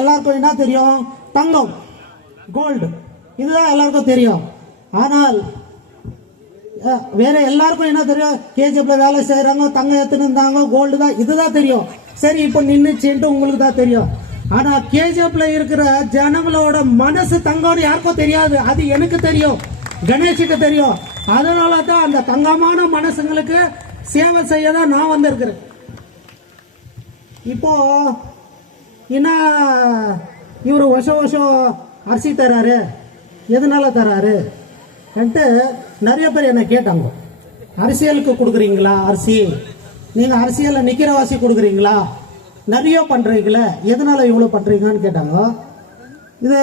எல்லாருக்கும் என்ன தெரியும்? தங்கம், கோல்டு, இதுதான் எல்லாருக்கும் தெரியும். ஆனால் வேற எல்லாருக்கும் என்ன தெரியும்? கேஜிஎஃப்ல வேலை செய்யறாங்க, தங்கம் எத்தனை இருந்தாங்க, கோல்டு தான், இதுதான் தெரியும். சரி, இப்போ நின்றுச்சுன்ட்டு உங்களுக்கு தான் தெரியும். ஆனா கேஜிஎஃப்ல இருக்கிற ஜனங்களோட மனசு தங்கம்னு யாருக்கும் தெரியாது. அது எனக்கு தெரியும், கணேஷுக்கு தெரியும். அதனால தான் அந்த தங்கமான மனசுங்களுக்கு சேவை செய்ய தான் நான் வந்திருக்கிறேன். இப்போ என்ன இவர் வருஷம் அரிசி தராரு, எதனால தராரு நிறைய பேர் என்ன கேட்டாங்க. அரசியலுக்கு கொடுக்குறீங்களா அரிசி? நீங்க அரசியல்ல நிக்கிறவாசி கொடுக்குறீங்களா? நிறைய பண்றீங்களே, எதனால இவ்வளவு பண்றீங்கன்னு கேட்டாங்க. இது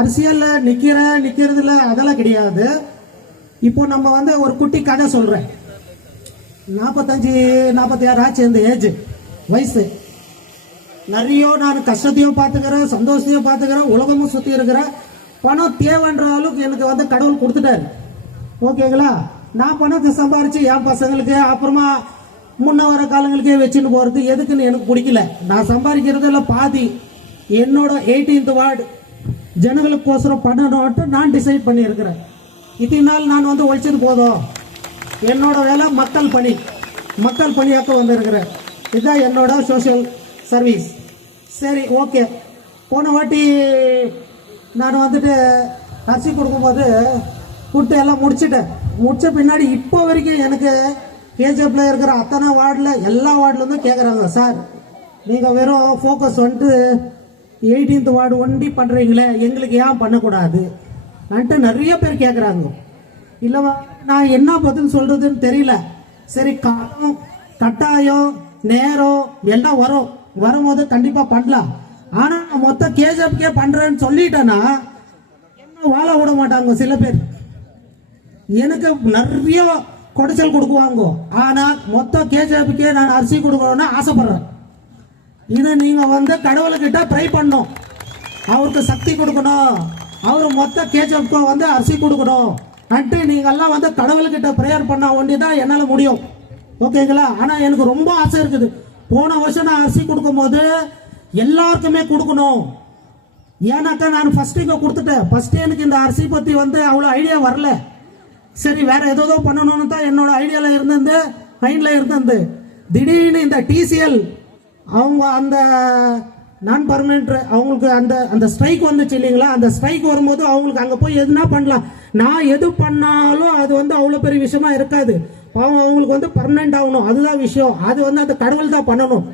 அரசியல்ல நிக்கிறதுல அதெல்லாம் கிடையாது. இப்போ நம்ம வந்து ஒரு குட்டி கதை சொல்றேன். 45-46 ஆச்சு இந்த ஏஜ் வயசு. நிறைய நான் கஷ்டத்தையும் பார்த்துக்கிறேன், சந்தோஷத்தையும் பார்த்துக்கிறேன், உலகமும் சுத்தி இருக்கிறேன். பணம் தேவைன்ற அளவுக்கு எனக்கு வந்து கடவுள் கொடுத்துட்டாரு. ஓகேங்களா? நான் பணத்தை சம்பாரிச்சு என் பசங்களுக்கு அப்புறமா முன்ன வர காலங்களுக்கே வச்சுன்னு போறது எதுக்குன்னு எனக்கு பிடிக்கல. நான் சம்பாதிக்கிறதுல பாதி என்னோட 18th வார்டு ஜனங்களுக்கோசரம் பண்ணணும்ட்டு நான் டிசைட் பண்ணி இருக்கிறேன். இத்தனை நாள் நான் வந்து ஒழிச்சது போதும், என்னோட வேலை மக்கள் பணியாக்க வந்திருக்கிறேன். இதுதான் என்னோட சோசியல் சர்வீஸ். சரி, ஓகே. போன வாட்டி நான் வந்துட்டு அரிசி கொடுக்கும்போது கூட்டு எல்லாம் முடிச்ச பின்னாடி இப்போ வரைக்கும் எனக்கு கேஜிஎஃப்ல இருக்கிற அத்தனை வார்டில் எல்லா வார்டுலேருந்தும் கேட்குறாங்க, சார் நீங்கள் வெறும் ஃபோக்கஸ் வந்துட்டு 18th வார்டு ஒண்டி பண்ணுறீங்களே, எங்களுக்கு ஏன் பண்ணக்கூடாது அன்ட்டு நிறைய பேர் கேட்குறாங்க. இல்லைவா, நான் என்ன பதில் சொல்றதுன்னு தெரியல. சரி, காலம் கட்டாயம் நேரம் எல்லாம் வரும்போது கண்டிப்பா பண்ணலாம். ஆனா மொத்த கேஜிஎஃப்கே பண்றேன்னு சொல்லிட்டேன்னா என்ன வாழ விட மாட்டாங்க சில பேர். எனக்கு நிறைய குடைச்சல் கொடுக்குவாங்க. ஆனா மொத்த கேஜிஎஃப்கே நான் அரிசி கொடுக்கணும்னு ஆசைப்படுறேன். இதை நீங்க வந்து கடவுள்கிட்ட ட்ரை பண்ணும், அவருக்கு சக்தி கொடுக்கணும், அவரு மொத்த கேஜிஎஃப்க்கு வந்து அரிசி கொடுக்கணும் அன்ட்டு நீங்க எல்லாம் வந்து கடவுள்கிட்ட ப்ரேயர் பண்ண வேண்டியதான் என்னால முடியும். ஓகேங்களா? ஆனா எனக்கு ரொம்ப ஆசை இருக்குது. போன வருஷம் நான் அரிசி கொடுக்கும் போது எல்லாருக்குமே கொடுக்கணும். ஏன்னாக்கா நான் ஃபர்ஸ்ட் இங்க கொடுத்துட்டேன். ஃபர்ஸ்ட் எனக்கு இந்த அரிசி பத்தி வந்து அவ்வளவு ஐடியா வரல. சரி, வேற ஏதோ பண்ணணும்னு தான் என்னோட ஐடியால இருந்தது, மைண்ட்ல இருந்தது. திடீர்னு இந்த டிசிஎல் அவங்க அந்த நான் பர்மனெண்ட் அவங்களுக்கு அந்த ஸ்ட்ரைக் வந்துச்சு இல்லைங்களா? அந்த ஸ்ட்ரைக் வரும்போது அவங்களுக்கு அங்க போய் எதுனா பண்ணலாம். நான் எது பண்ணாலும் அது வந்து அவ்வளவு பெரிய விஷயமா இருக்காது. அவங்களுக்கு வந்து பர்மனெண்ட் ஆகணும், அதுதான் விஷயம். அது வந்து அந்த கடவுள் தான் பண்ணணும்.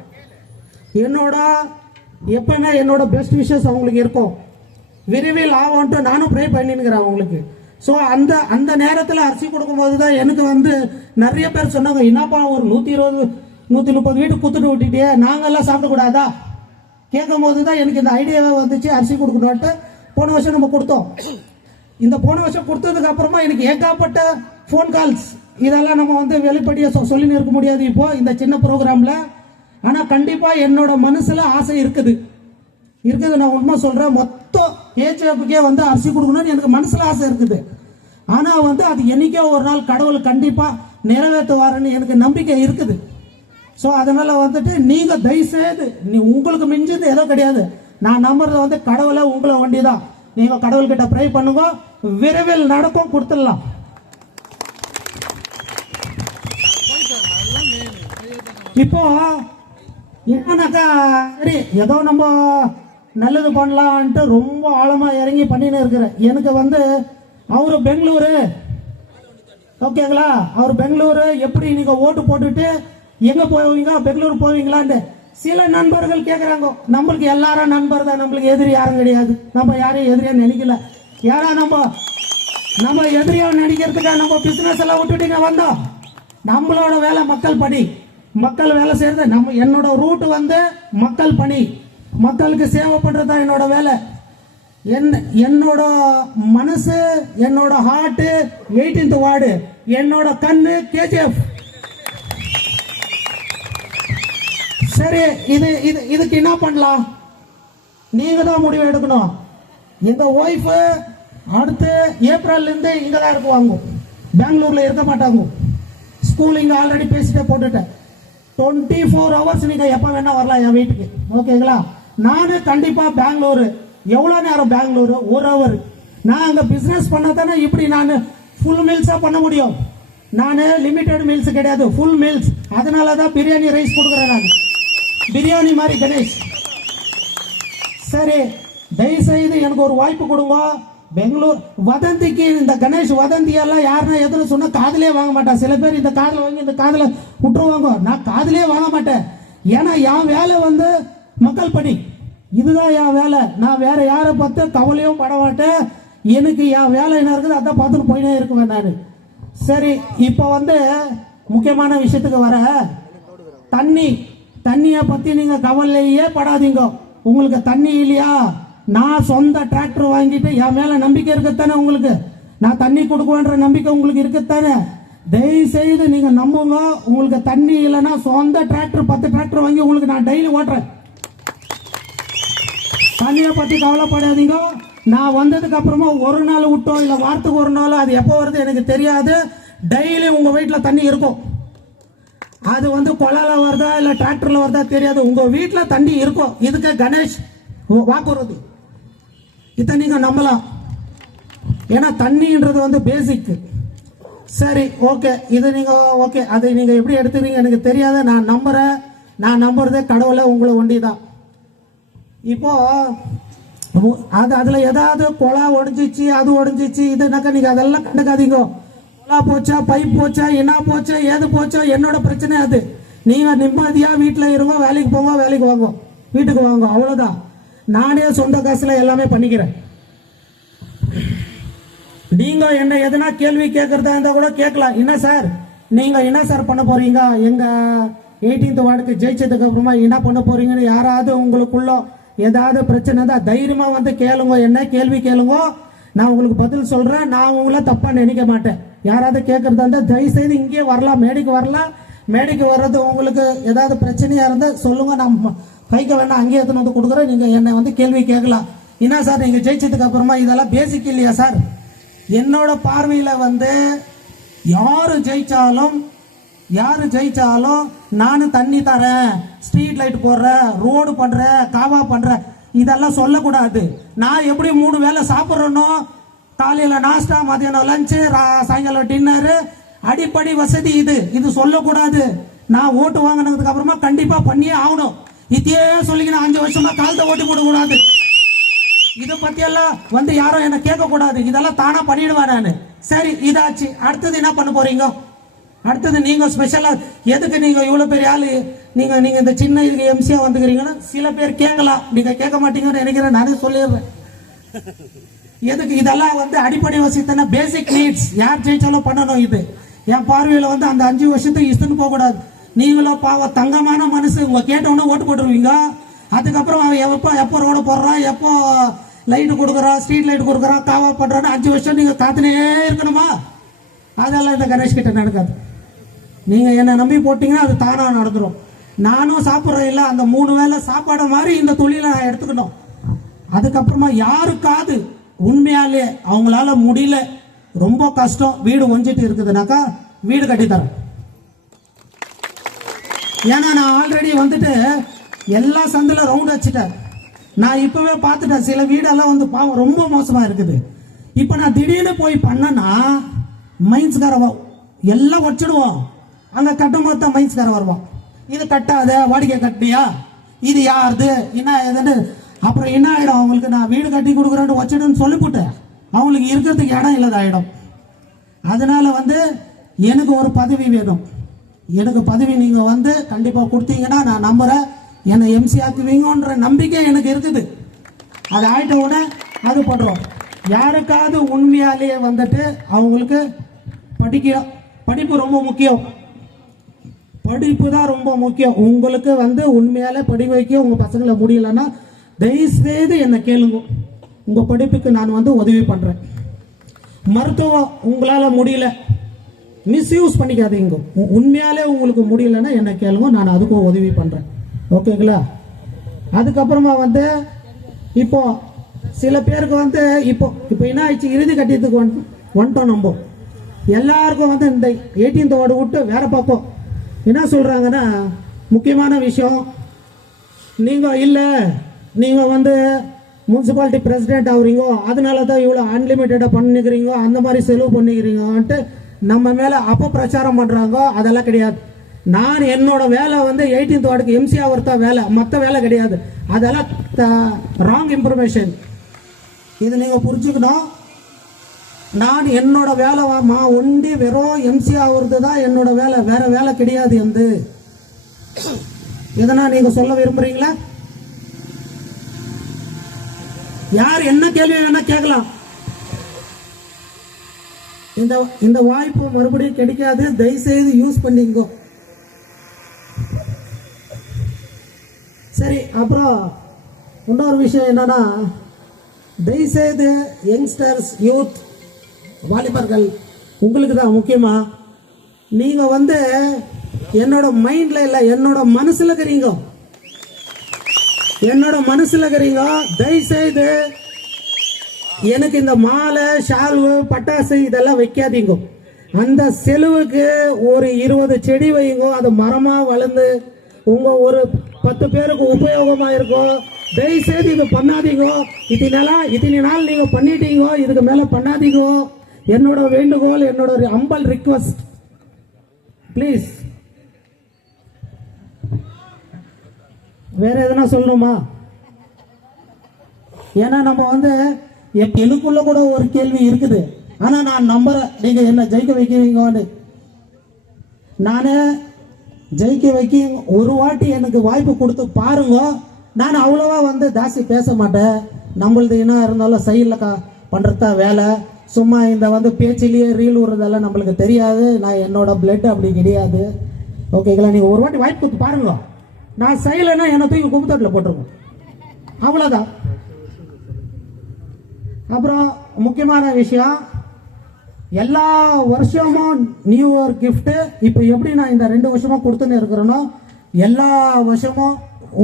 என்னோட பெஸ்ட் விஷஸ் அவங்களுக்கு இருக்கும். விரைவில் ஆகும்ட்டு நானும் ப்ரே பண்ணிருக்கிறேன் அவங்களுக்கு. ஸோ அந்த நேரத்தில் அரிசி கொடுக்கும்போது தான் எனக்கு வந்து நிறைய பேர் சொன்னாங்க, என்னப்பா ஒரு 120-130 வீட்டு குத்துட்டு விட்டுட்டே, நாங்கெல்லாம் சாப்பிடக்கூடாதா? கேட்கும் போது தான் எனக்கு இந்த ஐடியாவே வந்துச்சு, அரிசி கொடுக்கணும்ட்டு. போன வருஷம் நம்ம கொடுத்தோம். இந்த போன வருஷம் கொடுத்ததுக்கு அப்புறமா எனக்கு ஏகப்பட்ட ஃபோன் கால்ஸ், இதெல்லாம் நம்ம வந்து வெளிப்படையா சொல்லி இருக்க முடியாது இப்போ இந்த சின்ன ப்ரோக்ராம்ல. ஆனா கண்டிப்பா என்னோட மனசுல ஆசை இருக்குது. நான் உண்மை சொல்றேன். மொத்தம் கேஜிஎஃப்கே வந்து அரிசி கொடுக்கணும்னு எனக்கு மனசுல ஆசை இருக்குது. ஆனா வந்து அது என்னைக்கோ ஒரு நாள் கடவுள் கண்டிப்பா நிறைவேற்றுவாருன்னு எனக்கு நம்பிக்கை இருக்குது. ஸோ அதனால வந்துட்டு நீங்க தயவுசெய்து உங்களுக்கு மிஞ்சது ஏதோ கிடையாது. நான் நம்புறது வந்து கடவுளை உங்களை வண்டிதான். நீங்க கடவுள்கிட்ட ப்ரே பண்ணுங்க, விரைவில் நடக்கும், கொடுத்துடலாம். இப்போ என்னன்னாக்கா, சரி ஏதோ நம்ம நல்லது பண்ணலான்ட்டு ரொம்ப ஆழமா இறங்கி பண்ணின்னு இருக்கிறேன். எனக்கு வந்து அவரு பெங்களூரு, ஓகேங்களா? அவர் பெங்களூரு. எப்படி நீங்க ஓட்டு போட்டுட்டு எங்க போவீங்க, பெங்களூர் போவீங்களான்னு சில நண்பர்கள் கேட்கறாங்க. நம்மளுக்கு எல்லாரும் நண்பர் தான், நம்மளுக்கு எதிரி யாரும் கிடையாது. நம்ம யாரையும் எதிரியா நினைக்கல. யாரா நம்ம எதிரியா நினைக்கிறதுக்காக நம்ம பிசினஸ் எல்லாம் விட்டுட்டீங்க வந்தோம். நம்மளோட வேலை மக்கள் பணி, மக்கள் வேலை செய்யறது. என்னோட ரூட் வந்து மக்கள் பணி, மக்களுக்கு சேவை பண்றது தான் என்னோட வேலை. என்னோட மனசு, என்னோட ஹார்ட் 18th வார்டு, என்னோட கண்ணு கேஜிஎஃப். சரி, இதுக்கு என்ன பண்ணலாம்? நீங்க தான் முடிவு எடுக்கணும். எங்க ஒய்ஃப் அடுத்து ஏப்ரல்ல இருந்து இங்க தான் இருக்குவாங்க, பெங்களூர்ல இருக்க மாட்டாங்க. ஸ்கூல் இங்க ஆல்ரெடி பேசிட்டே போட்டுட்டேன். 24 hours நீங்க எப்ப வேணா வரலாம் என் வீட்டுக்கு, ஓகேங்களா? நானு கண்டிப்பா பெங்களூரு. எவ்வளவு நேரம் பெங்களூரு? 1 hour. நான் அங்க பிசினஸ் பண்ண தானே இப்படி நான் ஃபுல் மீல்ஸா பண்ண முடியும். நான் லிமிடெட் மீல்ஸ் கிடையாது, ஃபுல் மீல்ஸ். அதனால தான் பிரியாணி ரைஸ் கொடுக்குறேன் நான், பிரியாணி மாதிரி கணேஷ். சரி, தயவு செய்து எனக்கு ஒரு வாய்ப்பு கொடுங்க. பெங்களூர் வதந்திக்கு, இந்த கணேஷ் வதந்தி எல்லாம் யாருன்னா எதுன்னு சொன்னா காதலே வாங்க மாட்டான். சில பேர் இந்த காதல வாங்கி இந்த காதல விட்டுருவாங்க. நான் காதலே வாங்க மாட்டேன். ஏன்னா என் வேலை வந்து மக்கள் பணி, இதுதான் என் வேலை. நான் வேற யாரை பார்த்து கவலையும் பட மாட்டேன். எனக்கு என் வேலை என்ன இருக்குது அதான் பார்த்துட்டு போயினே இருக்குவேன் நான். சரி, இப்போ வந்து முக்கியமான விஷயத்துக்கு வர. தண்ணியை பத்தி நீங்க கவலையே படாதீங்க. உங்களுக்கு தண்ணி இல்லையா? நான் சொந்த டிராக்டர் வாங்கிட்டு என் மேல நம்பிக்கை இருக்குத்தானே உங்களுக்கு? நான் தண்ணி கொடுக்குவேன்ற நம்பிக்கை உங்களுக்கு இருக்குத்தானே? தயவு செய்து நீங்க நம்புங்க. உங்களுக்கு தண்ணி இல்லைன்னா சொந்த டிராக்டர் 10 டிராக்டர் வாங்கி உங்களுக்கு நான் டெய்லி ஓட்டுறேன். தண்ணியை பத்தி கவலைப்படாதீங்க. நான் வந்ததுக்கு அப்புறமா ஒரு நாள் விட்டோ இல்ல வாரத்துக்கு ஒரு நாள், அது எப்போ வருது எனக்கு தெரியாது. டெய்லி உங்க வீட்டுல தண்ணி இருக்கும். அது வந்து கொலால வருதா இல்ல டிராக்டர்ல வருதா தெரியாது, உங்க வீட்டுல தண்ணி இருக்கும். இதுக்கு கணேஷ் வாக்குறுதி. இதை நீங்க நம்பலாம். ஏன்னா தண்ணின்றது வந்து பேசிக். சரி, ஓகே, இது நீங்க ஓகே, அதை நீங்க எப்படி எடுத்துக்கிறீங்க எனக்கு தெரியாது. நான் நம்புறேன். நான் நம்புறதே கடவுளை உங்களை ஒண்டிதான். இப்போ அதுல ஏதாவது குழா ஒடிஞ்சிச்சு, அது ஒடிஞ்சிச்சு, இதுனாக்கா நீங்க அதெல்லாம் கண்டுக்காதீங்க. குழா போச்சா, பைப் போச்சா, என்ன போச்சா, ஏது போச்சா, என்னோட பிரச்சனை அது. நீங்க நிம்மதியா வீட்டுல இருங்க, வேலைக்கு போங்க, வேலைக்கு வாங்க, வீட்டுக்கு வாங்க, அவ்வளவுதான். நானே சொந்த காசுல எல்லாமே பண்ணிக்கிறேன். நீங்க என்ன எதனா கேள்வி கேட்கறதா இருந்தா கூட கேட்கலாம். என்ன சார் நீங்க என்ன சார் பண்ண போறீங்க? எங்க 18th வார்டுக்கு ஜெயிச்சதுக்கு அப்புறமா என்ன பண்ண போறீங்கன்னு யாராவது உங்களுக்குள்ள ஏதாவது பிரச்சனை தான் தைரியமா வந்து கேளுங்க. என்ன கேள்வி கேளுங்க, நான் உங்களுக்கு பதில் சொல்றேன். நான் உங்களை தப்பா நினைக்க மாட்டேன். யாராவது கேட்கறதா இருந்தா தயவு செய்து இங்கே வரலாம், மேடைக்கு வரலாம். மேடைக்கு வர்றது உங்களுக்கு ஏதாவது பிரச்சனையா இருந்தா சொல்லுங்க, நான் கைக்க வேணா அங்கேயே எடுத்துன்னு வந்து கொடுக்குறேன். நீங்க என்ன வந்து கேள்வி கேட்கலாம். என்ன சார் நீங்க ஜெயிச்சதுக்கு அப்புறமா இதெல்லாம் பேசிக் இல்லையா சார்? என்னோட பார்வையில வந்து யாரு ஜெயிச்சாலும் நானும் தண்ணி தரேன், ஸ்ட்ரீட் லைட் போடுறேன், ரோடு பண்றேன், காவா பண்றேன், இதெல்லாம் சொல்லக்கூடாது. நான் எப்படி 3 வேளை சாப்பிட்றேனோ, காலையில நாஸ்டா, மதியானம் லஞ்சு, சாயங்காலம் டின்னரு, அடிப்படை வசதி இது சொல்லக்கூடாது. நான் ஓட்டு வாங்கினதுக்கு அப்புறமா கண்டிப்பா பண்ணியே ஆகணும். இதையே சொல்லிக்கணும் 5 வருஷமா காலத்தை ஓட்டி போடக்கூடாது. இதை பத்தி எல்லாம் வந்து யாரும் என்ன கேட்க கூடாது. இதெல்லாம் தானா பண்ணிடுவேன் நான். சரி, இதாச்சு. அடுத்தது என்ன பண்ண போறீங்க? அடுத்தது நீங்க ஸ்பெஷலா எதுக்கு நீங்க இவ்வளவு பெரிய ஆளு, நீங்க இந்த சின்ன இதுக்கு எம்சியா வந்துக்கிறீங்கன்னா சில பேர் கேட்கலாம். நீங்க கேட்க மாட்டீங்கன்னு நினைக்கிறேன். நானே சொல்லிடுறேன். எதுக்கு இதெல்லாம் வந்து அடிப்படை வசதி, பேசிக் நீட்ஸ். யார் ஜெயிச்சாலும் பண்ணணும். இது என் பார்வையில வந்து அந்த 5 வருஷத்துக்கு இஷ்டன்னு போக கூடாது. நீங்களும் பாவம் தங்கமான மனசு, உங்க கேட்டவொன்னே ஓட்டு போட்டுருவீங்க. அதுக்கப்புறம் எப்போ ரோடு போடுறான், எப்போ லைட் கொடுக்குறான், ஸ்ட்ரீட் லைட் கொடுக்குறான், காவா பண்றான்னு 5 வருஷம் நீங்க காத்துனே இருக்கணுமா? அதெல்லாம் இந்த கணேஷ் கிட்ட நடக்காது. நீங்க என்ன நம்பி போட்டீங்கன்னா அது தானா நடந்துடும். நானும் சாப்பிட்றேன் இல்ல, அந்த 3 வேளை சாப்பாடு மாதிரி இந்த தொழிலை நான் எடுத்துக்கணும். அதுக்கப்புறமா யாருக்காவது உண்மையாலே அவங்களால முடியல, ரொம்ப கஷ்டம், வீடு ஒஞ்சிட்டு இருக்குதுனாக்கா வீடு கட்டித்தரேன். ஏன்னா நான் ஆல்ரெடி வந்துட்டு எல்லா சந்தில ரவுண்ட் வச்சுட்டேன். நான் இப்பவே பார்த்துட்டேன் சில வீடெல்லாம் வந்து பாவம் ரொம்ப மோசமா இருக்குது. இப்ப நான் திடீர்னு போய் பண்ணனா மைன்ஸ்கார எல்லாம் வச்சிடுவோம். அங்க கட்டும் போது தான் மைன்ஸ்கார வருவான். இது கட்டாத, வாடிக்கை கட்டியா, இது யாருது, என்ன ஏதுன்னு. அப்புறம் என்ன ஆயிடும் அவங்களுக்கு? நான் வீடு கட்டி கொடுக்குறேன்னு வச்சிடுன்னு சொல்லிவிட்டேன். அவங்களுக்கு இருக்கிறதுக்கு இடம் இல்லாத. அதனால வந்து எனக்கு ஒரு பதவி வேணும். எனக்கு பதவி நீங்க வந்து கண்டிப்பா கொடுத்தீங்கன்னா நான் நம்புறேன். என்னை எம்சி ஆக்குவீங்கன்ற நம்பிக்கை எனக்கு இருக்குது. அது ஆயிட்ட உடனே அது பண்றோம். யாருக்காவது உண்மையாலேயே வந்துட்டு அவங்களுக்கு படிப்பு ரொம்ப முக்கியம். படிப்பு தான் ரொம்ப முக்கியம். உங்களுக்கு வந்து உண்மையாலே படிக்க வைக்க உங்க பசங்களை முடியலன்னா தயவுசெய்து என்னை கேளுங்க, உங்க படிப்புக்கு நான் வந்து உதவி பண்றேன். மருத்துவம் உங்களால முடியல, மிஸ்யூஸ் பண்ணிக்காதீங்க. உண்மையாலே உங்களுக்கு முடியலன்னா என்ன கேளுங்க, நான் அதுக்கும் உதவி பண்றேன். ஓகேங்களா? அதுக்கப்புறமா வந்து இப்போ சில பேருக்கு வந்து இப்போ என்ன ஆயிடுச்சு, இறுதி கட்டியத்துக்கு வந்துட்டோம். நம்ம எல்லாருக்கும் வந்து இந்த 18th வார்டு விட்டு வேற பக்கம் என்ன சொல்றாங்கன்னா, முக்கியமான விஷயம், நீங்க இல்லை நீங்க வந்து முனிசிபாலிட்டி பிரசிடென்ட் ஆகுறீங்க, அதனால தான் இவ்வளோ அன்லிமிட்டடாக பண்ணிக்கிறீங்க, அந்த மாதிரி செலவு பண்ணிக்கிறீங்கன்ட்டு நம்ம மேலே அப்போ பிரச்சாரம் பண்ணுறாங்க. அதெல்லாம் கிடையாது. நான் என்னோட வேலை வந்து 18th வார்டுக்கு எம்சி ஆகிறதா வேலை, மற்ற வேலை கிடையாது. அதெல்லாம் ராங் இன்ஃபர்மேஷன். இது நீங்கள் புரிஞ்சுக்கணும். நான் என்னோட வேலை ஒண்டி வெறும் எம்சி ஆகுறது தான் என்னோட வேலை, வேற வேலை கிடையாது. எந்த எதனா நீங்க சொல்ல விரும்புறீங்களா? யார் என்ன கேள்வி வேணா கேட்கலாம். இந்த வாய்ப்பு மறுபடியும் கிடைக்காது. தயவுசெய்து யூஸ் பண்ணிங்கோ. சரி, அப்புறம் இன்னொரு விஷயம் என்னன்னா, தயவுசெய்து யங்ஸ்டர்ஸ், யூத், வாலிபர்கள், உங்களுக்கு தான் முக்கியமா. நீங்க வந்து என்னோட மைண்ட்ல இல்ல, என்னோட மனசுல இருக்கிறீங்க. தயவுசெய்து எனக்கு இந்த மாலை, ஷால்வு, பட்டாசு இதெல்லாம் வைக்காதீங்க. அந்த செலவுக்கு ஒரு 20 செடி வைங்க. அது மரமா வளர்ந்து உங்க ஒரு 10 பேருக்கு உபயோகமா இருக்கும். தயவுசெய்து இது பண்ணாதீங்க. இத்தனை நாள் நீங்க பண்ணிட்டீங்க, இதுக்கு மேல பண்ணாதீங்க. என்னோட வேண்டுகோள், என்னோட ஹம்பிள் ரிக்வெஸ்ட், ப்ளீஸ். வேற எதனா சொல்லணுமா? ஏன்னா நம்ம வந்து எனக்குள்ள கூட ஒரு கேள்வி இருக்குது. ஆனா நான் நம்புறேன் நீங்க என்ன ஜெயிக்க வைக்கிறீங்கன்னு. நானே ஜெயிக்க வைக்க ஒரு வாட்டி எனக்கு வாய்ப்பு கொடுத்து பாருங்க. நான் அவ்வளவா வந்து ஜாஸ்தி பேச மாட்டேன். நம்மளது என்ன இருந்தாலும் சைடில் பண்றதா வேலை. சும்மா இந்த வந்து பேச்சிலேயே ரீல் விடுறதெல்லாம் நம்மளுக்கு தெரியாது. நான் என்னோட பிளட் அப்படி கிடையாது. ஓகேங்களா? நீங்க ஒரு வாட்டி வாய்ப்பு கொடுத்து பாருங்க. நான் செய்யலைன்னா என்ன தூக்கி குப்பத்தட்டில் போட்டிருக்கோம், அவ்வளோதான். அப்புறம் முக்கியமான விஷயம், எல்லா வருஷமும் நியூ இயர் கிஃப்ட் இப்போ எப்படி நான் இந்த 2 வருஷமா கொடுத்துன்னு இருக்கிறேனோ, எல்லா வருஷமும்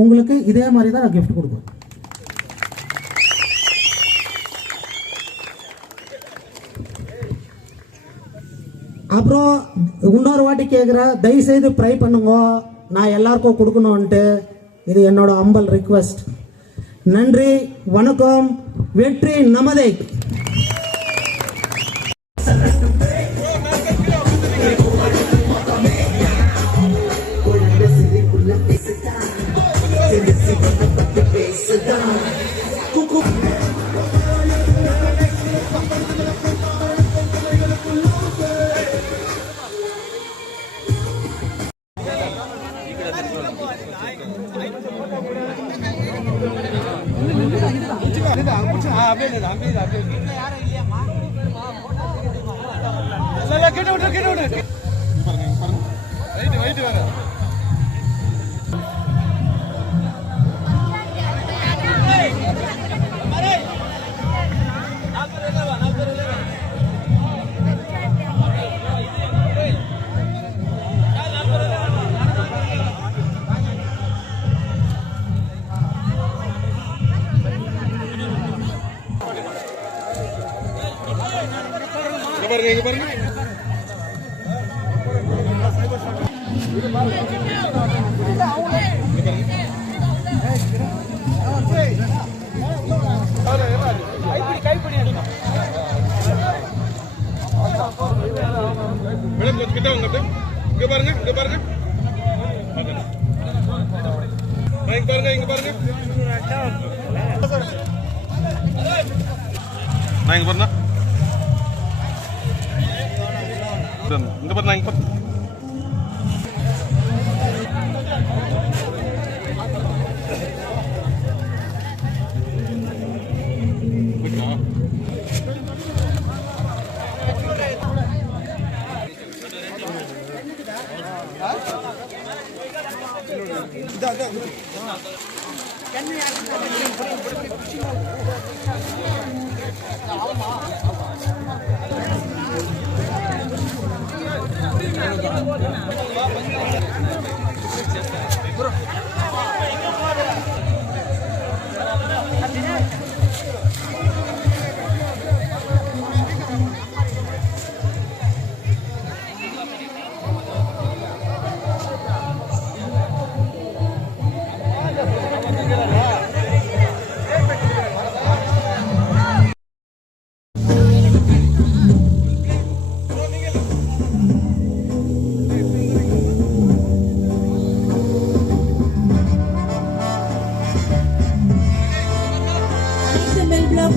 உங்களுக்கு இதே மாதிரி தான் நான் கிஃப்ட் கொடுக்குறேன். அப்புறம் இன்னொரு வாட்டி கேட்குறேன், தயவுசெய்து ப்ரை பண்ணுங்க, நான் எல்லாருக்கும் கொடுக்கணும்ன்ட்டு. இது என்னோட ஹம்பிள் ரிக்வெஸ்ட். நன்றி, வணக்கம், வெற்றி நமதே.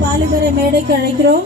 வாலிபரை மேடைக்கு அழைக்கிறோம்.